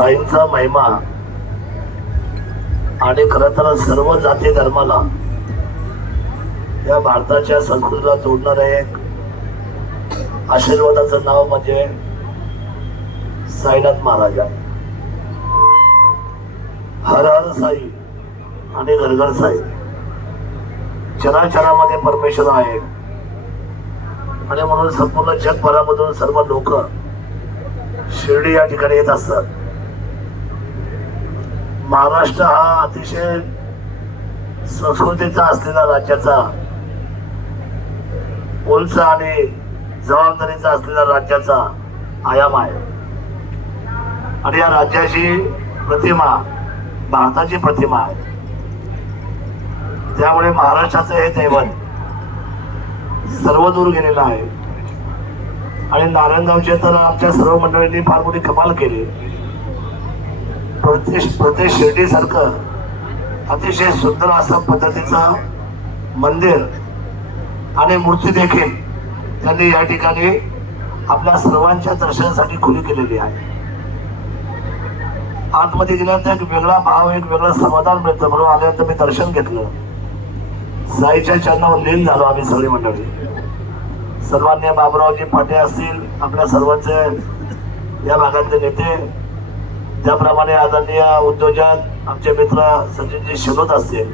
साईंचा महिमा. आणि खर तर सर्व जाती धर्माला या भारताच्या संस्कृतीला जोडणारे एक आशीर्वादाचं नाव म्हणजे साईनाथ महाराजा. हर हर साई आणि घरघर साई. चराचरामध्ये परमेश्वर आहे. आणि म्हणून संपूर्ण जगभरामधून सर्व लोक शिर्डी या ठिकाणी येत असतात. महाराष्ट्र हा अतिशय संस्कृतीचा असलेला राज्याचा उंच आणि जबाबदारीचा असलेला राज्याचा आयाम आहे. आणि या राज्याची प्रतिमा भारताची प्रतिमा आहे. त्यामुळे महाराष्ट्राचं हे दैवत सर्व दूर गेलेलं आहे. आणि नारायणगावचे तर आमच्या सर्व मंडळींनी फार मोठी कमाल केली. प्रत्येक प्रत्येक शिर्डीसारखं अतिशय सुंदर असं पद्धतीचं मंदिर आणि मूर्ती देखील त्यांनी या ठिकाणी आपल्या सर्वांच्या दर्शनासाठी खुली केलेली आहे. आतमध्ये गेल्यानंतर एक वेगळा भाव एक वेगळं समाधान मिळतं. म्हणून आल्यानंतर मी दर्शन घेतलं. साईच्या चरणावर लीन झालो आम्ही सगळी मंडळी. सर्वांनी बाबुरावजी पाटे असतील आपल्या सर्वांचे या भागातले नेते त्याप्रमाणे आदरणीय उद्योजक आमचे मित्र सचिनजी शिरोत असतील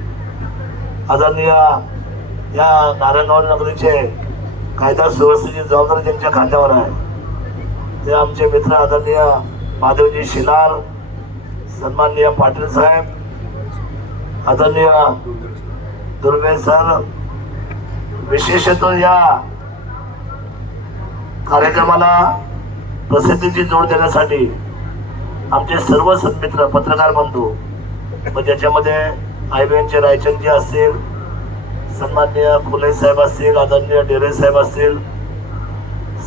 आदरणीय या नारायणगाव नगरीचे कायदा सुव्यवस्थेची जबाबदारी त्यांच्या खात्यावर आहे. ते आमचे मित्र आदरणीय महादेवजी शिलार सन्माननीय पाटील साहेब आदरणीय दुर्वे सर विशेषतः या कार्यक्रमाला प्रसिद्धीची जोड देण्यासाठी आमचे सर्व सन्मित्र पत्रकार बंधू मग ज्याच्यामध्ये आय रायचंदजी असतील सन्मान्य फुले साहेब असतील आदरणीय डेरे साहेब असतील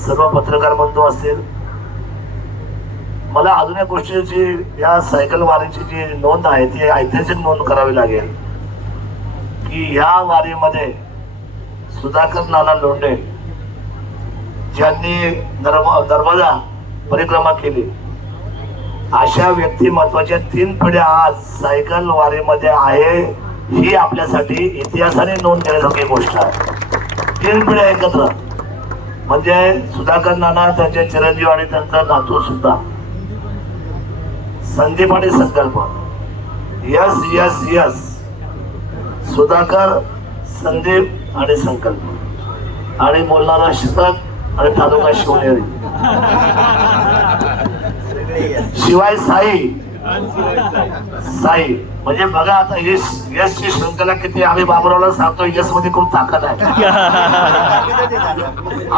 सर्व पत्रकार बंधू असतील मला अजून एक गोष्टीची या सायकल वारीची जी नोंद आहे ती ऐतिहासिक नोंद करावी लागेल की ह्या वारीमध्ये सुधाकर नाना लोंढे ज्यांनी नर्म नर्मदा परिक्रमा केली. अशा व्यक्तिमत्वाच्या तीन पिढ्या आज सायकल वारीमध्ये आहे. ही आपल्यासाठी इतिहासाने नोंद घेण्यासारखी गोष्ट आहे. तीन पिढ्या एकत्र. म्हणजे सुधाकर नाना त्यांचे चिरंजीव आणि त्यांचा नातू सुद्धा. संदीप आणि Sankalp. Yes yes yes. Sudhakar Sandeep आणि संकल्प. आणि बोलणारा शतक आणि तालुका शिवनेरी. शिवाय साई. साई. म्हणजे बघा आता यश यशची शृंखला किती आम्ही बाबुरावला सांगतो यशमध्ये खूप ताकद आहे.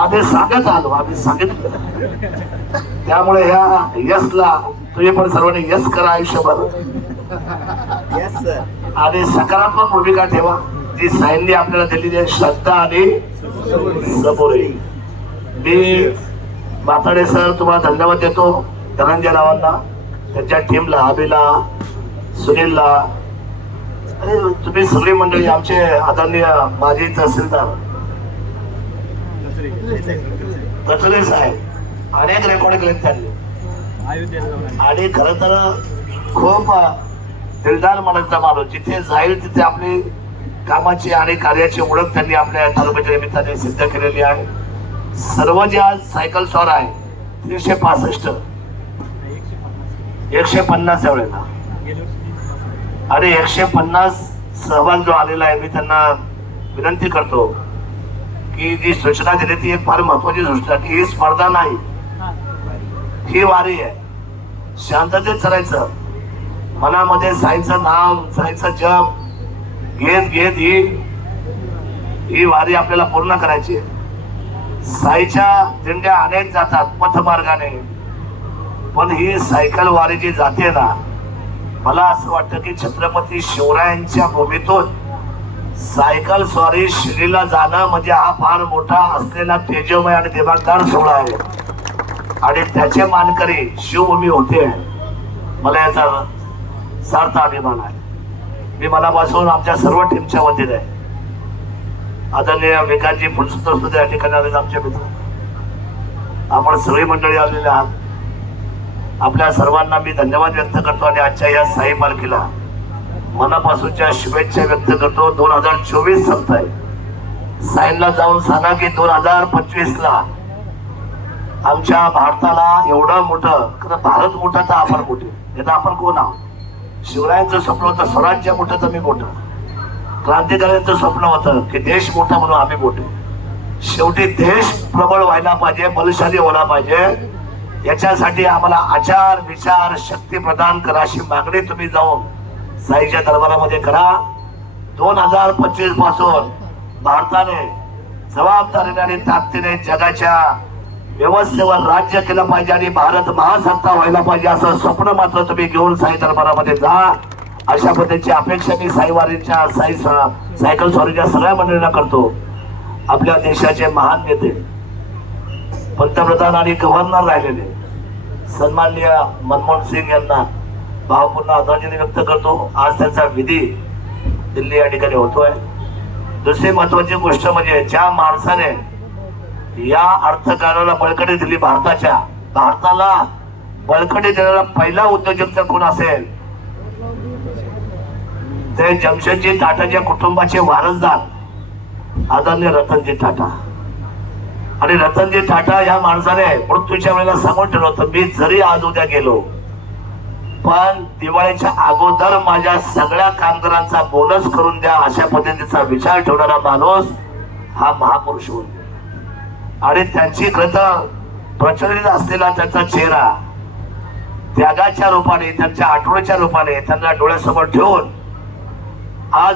आम्ही सांगत आलो आम्ही सांगितलं. त्यामुळे ह्या यशला तुम्ही पण सर्वांनी यश करा आयुष्यभर. आणि सकारात्मक भूमिका ठेवा. जी साईंनी आपल्याला दिलेली आहे श्रद्धा आणि सबुरी मी माताडे सर तुम्हाला धन्यवाद देतो. धनंजय रावांना त्यांच्या टीमला अभिला सुनीलला अरे तुम्ही सगळी मंडळी आमचे आदरणीय माजी तहसीलदार कचरे साहेब अनेक रेकॉर्ड केले त्यांनी. आणि खर तर खूप दिलदार मनाचा माणूस जिथे जाईल तिथे आपली कामाची आणि कार्याची ओळख त्यांनी आपल्या तालुक्याच्या निमित्ताने सिद्ध केलेली आहे. सर्व जे आज सायकल स्टॉर आहे तीनशे पासष्ट एकशे पन्नास वेळेला अरे एकशे पन्नास सहभाग जो आलेला आहे मी त्यांना विनंती करतो की जी सूचना दिली ती एक फार महत्वाची सूचना की ही स्पर्धा नाही ही वारी आहे. शांततेत करायचं मनामध्ये साईचं नाम साईचं जप घेत घेत ही ही वारी आपल्याला पूर्ण करायची साईच्या दिंड्या अनेक जातात पथमार्गाने. पण ही सायकल वारी जी जाते ना मला असं वाटतं की छत्रपती शिवरायांच्या भूमीतून सायकल स्वारी शिरीला जाणं म्हणजे हा फार मोठा असलेला तेजोमय आणि दिमागदार सोहळा आहे. आणि त्याचे मानकरी शिवभूमी होते. मला याचा सार्थ अभिमान आहे. मी मनापासून आमच्या सर्व टीमच्या वतीने आदरणीय विकासजी फुलसूत्र सुद्धा या ठिकाणी आलेले आमचे मित्र. आपण सगळी मंडळी आलेले आहात. आपल्या सर्वांना मी धन्यवाद व्यक्त करतो आणि आजच्या या साई पालखीला मनापासूनच्या शुभेच्छा व्यक्त करतो. दोन हजार चोवीस संपत आहे साईंना जाऊन सांगा की दोन हजार पंचवीस ला आमच्या भारताला एवढं मोठं खरं भारत मोठा तर आपण मोठे. नाही तर आपण कोण आहोत? शिवरायांचं स्वप्न होतं स्वराज्य मोठं तर मी मोठं. क्रांतिकाऱ्यांचं स्वप्न होतं की देश मोठा म्हणून आम्ही मोठे. शेवटी देश प्रबळ व्हायला पाहिजे बलशाली व्हायला पाहिजे. याच्यासाठी आम्हाला आचार विचार शक्ती प्रदान करा अशी मागणी तुम्ही जाऊन साईच्या दरबारामध्ये करा. दोन हजार पंचवीसपासून भारताने जबाबदारीने आणि ताकदीने जगाच्या व्यवस्थेवर राज्य केलं पाहिजे आणि भारत महासत्ता व्हायला पाहिजे असं स्वप्न मात्र तुम्ही घेऊन साई दरबारामध्ये जा. अशा पद्धतीची अपेक्षा मी साईवारीच्या साई सायकल स्वारीच्या सगळ्या मंडळींना करतो. आपल्या देशाचे महान नेते. पंतप्रधान आणि गव्हर्नर राहिलेले. सन्माननीय मनमोहन सिंग यांना भावपूर्ण आदरांजली व्यक्त करतो. आज त्यांचा विधी दिल्ली या ठिकाणी होतोय. दुसरी महत्वाची गोष्ट म्हणजे ज्या माणसाने या अर्थकारणाला बळकटी दिली भारताच्या भारताला बळकटी देणारा पहिला उद्योजक जर कोण असेल? ते जमशेदजी टाटाच्या कुटुंबाचे वारसदार आदरणीय रतनजी टाटा. आणि रतनजी टाटा ह्या माणसाने मृत्यूच्या वेळेला सांगून ठेवलं होतं मी जरी आज उद्या गेलो पण दिवाळीच्या अगोदर माझ्या सगळ्या कामगारांचा बोनस करून द्या अशा पद्धतीचा विचार ठेवणारा माणूस हा महापुरुष होईल आणि त्यांची ग्रंथ प्रचलित असलेला त्यांचा चेहरा त्यागाच्या रूपाने त्यांच्या आठवड्याच्या रूपाने त्यांना डोळ्यासमोर ठेवून